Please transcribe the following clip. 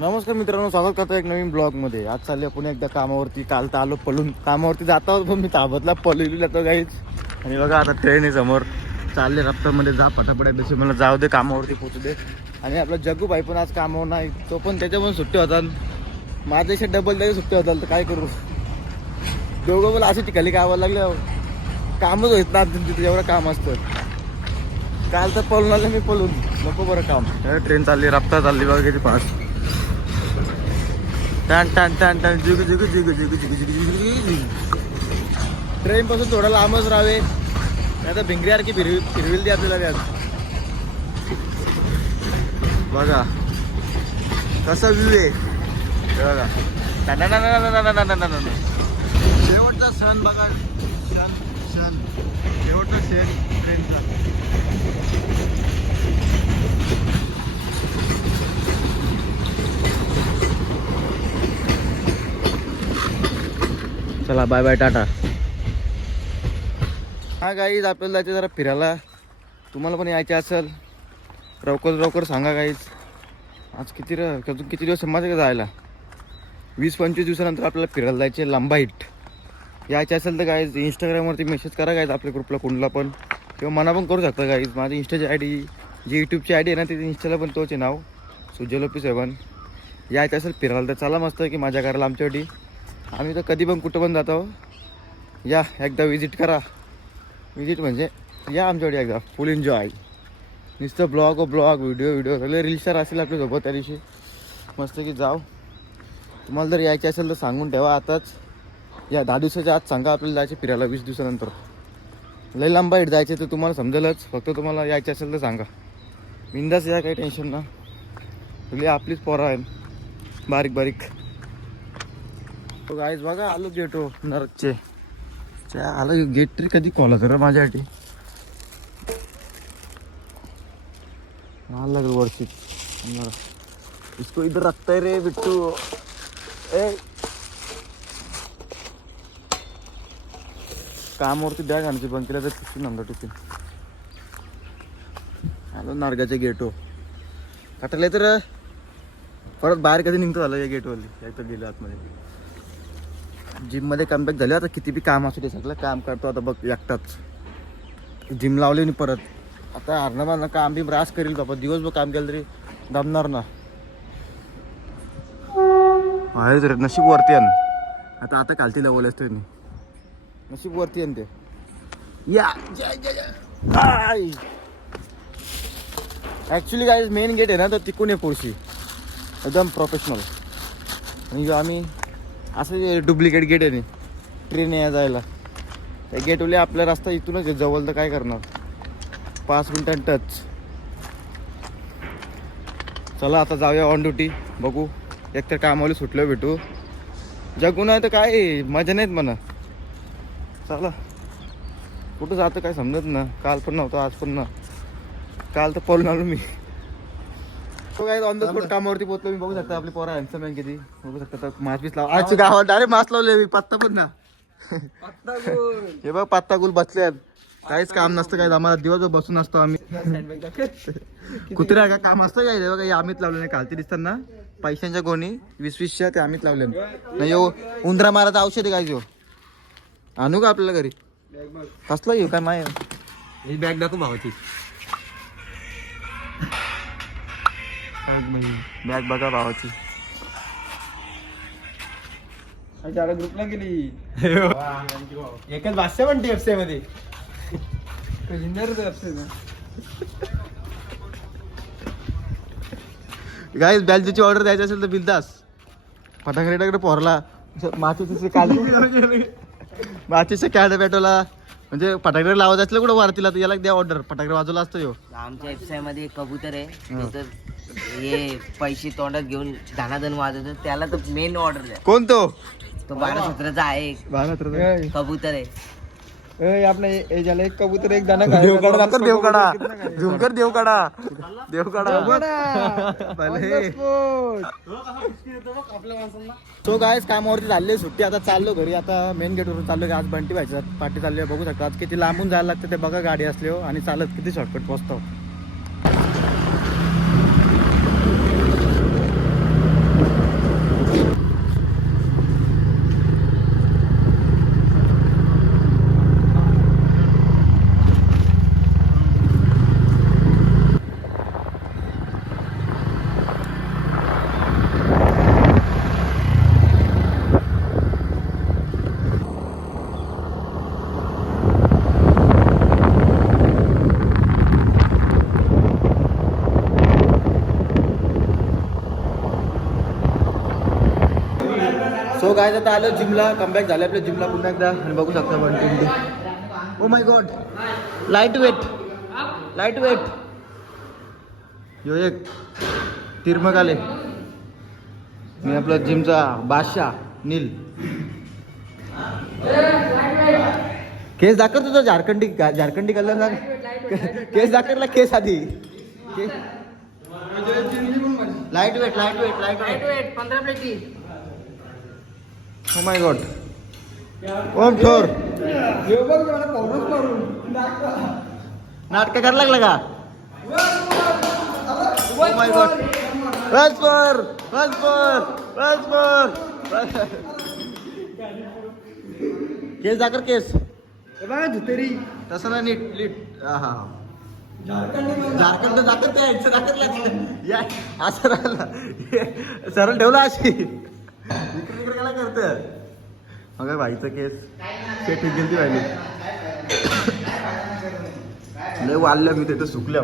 नमस्कार मित्रांनो, स्वागत करतो एक नवीन ब्लॉगमध्ये. आज चालले आपण एकदा कामावरती. काल तर आलो पळून, कामावरती जाता पण मी ताबतला पळून जातो गाईच. आणि बघा आता ट्रेन आहे समोर, चालले रफ्तामध्ये जा पटापट तसे मला जाऊ दे, कामावरती पोचू दे. आणि आपला जग्गू भाई पण आज कामावर नाही, तो पण त्याच्या पण सुट्टी होतात. माझ्याशी डबल त्याची सुट्टी होतात, तर काय करू. दोघं मला अशी ठिकाणी कामाला लागले, कामच होत ना तिथे एवढं काम असतं. काल तर पळून आलं मी, पळून नको बरं काम. ट्रेन चालली, रफ्ता चालली बघा किती फास्ट. टन टन टन टन जुग जुग जुग जुग जुग जुग. ट्रेन पासून थोडा लांबच राहावे, आता भिंगरीसारखी फिरविल ती आपल्याला त्यात. बघा कसा व्ह्यू आहे बघा. शेवटचा सण बघा, सण शेवटचा सण ट्रेनचा. चला बाय बाय, टाटा. हा गाईज, आपल्याला जायचं जरा फिरायला. तुम्हाला पण यायचे असेल लवकर सांगा गाईज. आज अजून किती दिवस माझ्या जायला, 20-25 दिवसानंतर आपल्याला फिरायला जायचे लांबा हिट. यायचे असेल तर गाईज इंस्टाग्रामवरती मेसेज करा गाईज, आपल्या ग्रुपला कोणला पण, किंवा मना पण करू शकता गाईज. माझी इंस्टाची आय डी, जी यूट्यूबची आय डी आहे ना, तिथे इंस्टाला पण तोच आहे नाव, सुजलोपी7. यायचं असेल फिरायला तर चला मस्त की माझ्या घराला आमच्यासाठी. आम्ही तर कधी पण कुठं पण जातो. या एकदा विजिट करा. विजिट म्हणजे या आमच्याकडे एकदा, फुल एन्जॉय. नुसतं ब्लॉग व्हिडिओ सगळे रील स्टार असेल आपल्यासोबत त्या दिवशी, मस्त की जाऊ. तुम्हाला जर यायचे असेल तर सांगून ठेवा आताच. या 10 दिवसाच्या आत सांगा आपल्याला जायचे फिरायला. 20 दिवसानंतर लई लांबा हिट जायचे तर तुम्हाला समजेलच. फक्त तुम्हाला यायचे असेल तर सांगा, बिंदास या, काही टेन्शन ना. सगळी आपलीच पोरं आहे, बारीक बारीक. गाईज बघा आलो गेटो नरकचे. आलो गेट तरी कधी कॉल होतं रे माझ्यासाठी. आलं लागलं वर्षी. इसको इधर रखता है रे बिट्टू. ए कामावरती बॅग आणायची बंद केल्या तर टिफिन आणलं टिफिन. आलो नारगाच्या गेटो. काटले तर परत बाहेर कधी निघतो झालं या गेटवरली. एक तर गेलो आतमध्ये. जिममध्ये कमबॅक झाले. आता किती बी काम असू दे, सगळं काम करतो आता बघ एकटाच. जिम लावली नाही परत. आता हरणं काम बी रास करील बाबा. दिवसभर काम केलं तरी दमणार ना. आहे रे नशीब वरती आण. आता कालती लावलं असतं नाही, नशीब वरती आण ते. या ॲक्च्युली गाईज मेन गेट आहे ना, तर तिकून आहे पुढची एकदम प्रोफेशनल. आणि आम्ही असं डुप्लिकेट गेट आहे नाही, ट्रेन या जायला. त्या गेटवले आपला रस्ता इथूनच आहे जवळ, तर काय करणार. 5 मिनिटां टच. चला आता जाऊया ऑन ड्युटी. बघू, एकतर कामावली सुटलं भेटू. जगू नाही तर काय मजा नाहीत म्हणा. चला कुठं जातं काय समजत ना. काल पण नव्हतं, आज पण ना. काल तर पळून आलो मी. तो काय ऑन द स्पॉट कामावरती पोहोचलो मी. बघू शकता आपली पोरा हॅन्डसम आहे किती. बघू शकता मास्क बीस लाव. आज गावात डायरेक्ट मास्क लावले मी. पत्ता पण ना हे बघ, पत्ता गुल बसल्यात. काहीच काम नसतं काय, आम्हाला दिवसभर बसून असतो आम्ही. कुत्र्या का काम असतं काय. बघा हे आम्हीच लावले नाही. कालते दिसतात ना पैशांच्या गोणी 20-20च्या, ते आम्हीच लावले नाही. येऊ उंदरा मारायचं औषध आहे काय जो, आणू का आपल्याला घरी. कसलं येऊ काय माय. ही बॅग दाखव भावाची. बॅग बघा भावाची. ग्रुपला गेली एकच भाष्य पण TFC मध्ये. गाईज बॅलची ऑर्डर द्यायची असेल तर बिंदास. फटाकडे पोरला माचीचे कॅड पेटवला, म्हणजे फटाकडे लावायचं असलं कुठं वारतीला तर याला द्या ऑर्डर. फटाकडे वाजवला असतो ह्यो. आमच्या एफसीआय मध्ये एक कबूतर आहे, तो तर हे पैसे तोंडात घेऊन धनाधन वाजवतो. त्याला तर मेन ऑर्डर द्या. कोण तो 12-17चा आहे, कबूतर आहे. आपलं याला एक कबूतर एक दाना देवकडा तो गायस कामावरती झाले सुट्टी. आता चाललो घरी. आता मेन गेटवरून चाललो. आज बंटी व्हायचं पाठी चालली. बघू शकता आज किती लांबून जायला लागतं ते बघा. गाडी असली हो, आणि चालत किती शॉर्टकट पोहोचतो. सो काय आता आलो जिमला, कमबॅक झाले आपल्या जिमला पुन्हा एकदा आणि बघू शकता Bunty. Oh my god, light wait yo एक तिरमक आले. मी आपला जिमचा बादशाह नील. केस दाखव तुझा झारखंडी कलर सांग. केस दाखवला केस आधी. लाईट वेट 15 प्लेटी. ओ माय गॉड. ओम थोर नाटक करायला लागला का? ओ माय गॉड. ट्रान्सफर केस दाखव केस. तसं ना नीट हा झारखंड दाखवत यायचं या असं राहिलं सरळ ठेवला अशी इकडे काय करत मग भाईचं केस सेट गेली पाहिजे. लय वाढलं मी तिथं सुकल्या.